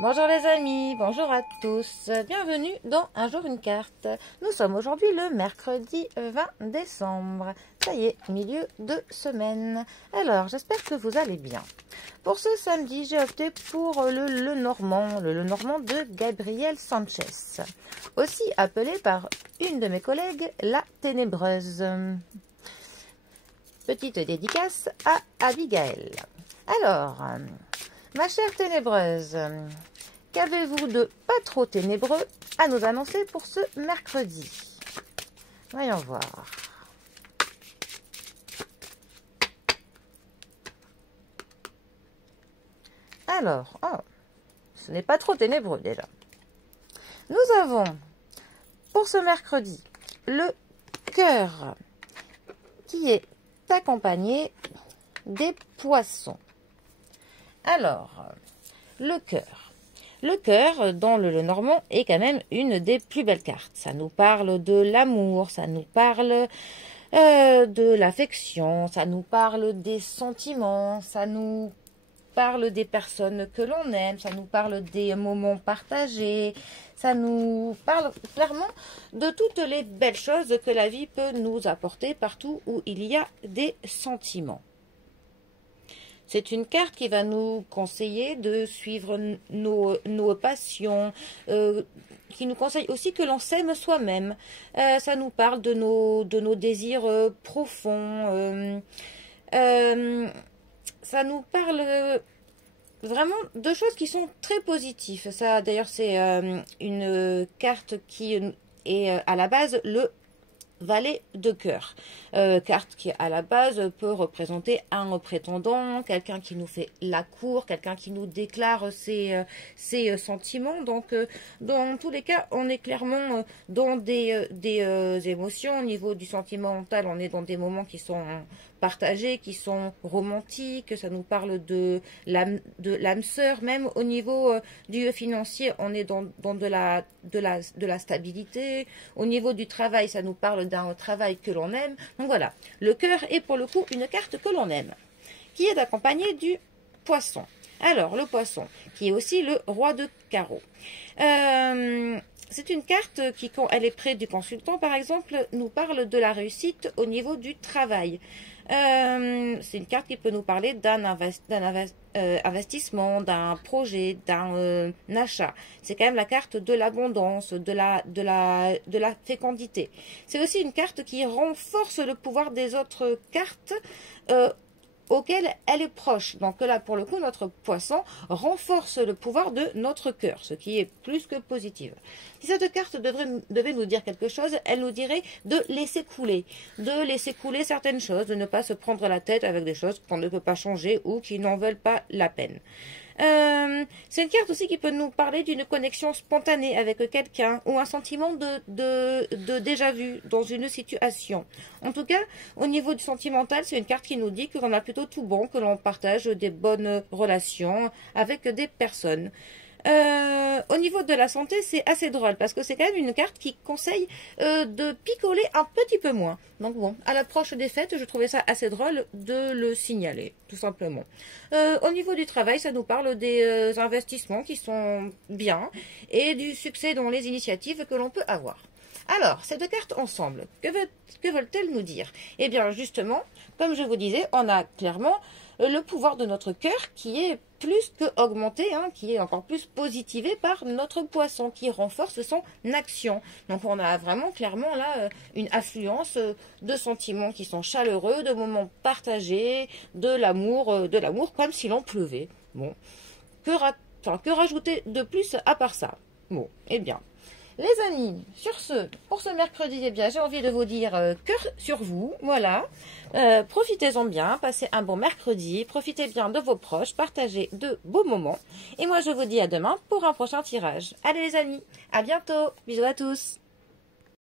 Bonjour les amis, bonjour à tous, bienvenue dans Un jour une carte. Nous sommes aujourd'hui le mercredi 20 décembre, ça y est, milieu de semaine. Alors j'espère que vous allez bien. Pour ce samedi, j'ai opté pour le Lenormand de Gabriel Sanchez, aussi appelé par une de mes collègues la Ténébreuse. Petite dédicace à Abigail. Alors, ma chère Ténébreuse, qu'avez-vous de pas trop ténébreux à nous annoncer pour ce mercredi? Voyons voir. Alors, oh, ce n'est pas trop ténébreux déjà. Nous avons pour ce mercredi le cœur qui est accompagné des poissons. Alors, le cœur. Le cœur, dans le Lenormand, est quand même une des plus belles cartes. Ça nous parle de l'amour, ça nous parle de l'affection, ça nous parle des sentiments, ça nous parle des personnes que l'on aime, ça nous parle des moments partagés, ça nous parle clairement de toutes les belles choses que la vie peut nous apporter partout où il y a des sentiments. C'est une carte qui va nous conseiller de suivre nos passions, qui nous conseille aussi que l'on s'aime soi-même. Ça nous parle de nos désirs profonds. Ça nous parle vraiment de choses qui sont très positives. Ça, d'ailleurs, c'est une carte qui est à la base le Valet de cœur, carte qui à la base peut représenter un prétendant, quelqu'un qui nous fait la cour, quelqu'un qui nous déclare ses sentiments. Donc dans tous les cas, on est clairement dans des émotions. Au niveau du sentimental, on est dans des moments qui sont partagés, qui sont romantiques. Ça nous parle de l'âme sœur. Même au niveau du financier, on est dans de la stabilité. Au niveau du travail, ça nous parle d'un travail que l'on aime. Donc voilà, le cœur est pour le coup une carte que l'on aime, qui est accompagnée du poisson. Alors, le poisson, qui est aussi le roi de carreau. C'est une carte qui, quand elle est près du consultant, par exemple, nous parle de la réussite au niveau du travail. C'est une carte qui peut nous parler d'un investissement, d'un projet, d'un achat. C'est quand même la carte de l'abondance, de la fécondité. C'est aussi une carte qui renforce le pouvoir des autres cartes auquel elle est proche. Donc là, pour le coup, notre poisson renforce le pouvoir de notre cœur, ce qui est plus que positif. Si cette carte devait nous dire quelque chose, elle nous dirait de laisser couler certaines choses, de ne pas se prendre la tête avec des choses qu'on ne peut pas changer ou qui n'en veulent pas la peine. C'est une carte aussi qui peut nous parler d'une connexion spontanée avec quelqu'un ou un sentiment de déjà vu dans une situation. En tout cas, au niveau du sentimental, c'est une carte qui nous dit que l'on a plutôt tout bon, que l'on partage des bonnes relations avec des personnes. Au niveau de la santé, c'est assez drôle parce que c'est quand même une carte qui conseille de picoler un petit peu moins. Donc bon, à l'approche des fêtes, je trouvais ça assez drôle de le signaler, tout simplement. Au niveau du travail, ça nous parle des investissements qui sont bien et du succès dans les initiatives que l'on peut avoir. Alors, ces deux cartes ensemble, que veulent-elles nous dire? Eh bien, justement, comme je vous disais, on a clairement le pouvoir de notre cœur qui est plus que augmenté, qui est encore plus positivé par notre poisson, qui renforce son action. Donc on a vraiment clairement là une affluence de sentiments qui sont chaleureux, de moments partagés, de l'amour comme si l'on pleuvait. Bon, que rajouter de plus à part ça? Bon, eh bien. Les amis, sur ce, pour ce mercredi, eh bien, j'ai envie de vous dire cœur sur vous, voilà. Profitez-en bien, passez un bon mercredi, profitez bien de vos proches, partagez de beaux moments. Et moi, je vous dis à demain pour un prochain tirage. Allez les amis, à bientôt, bisous à tous.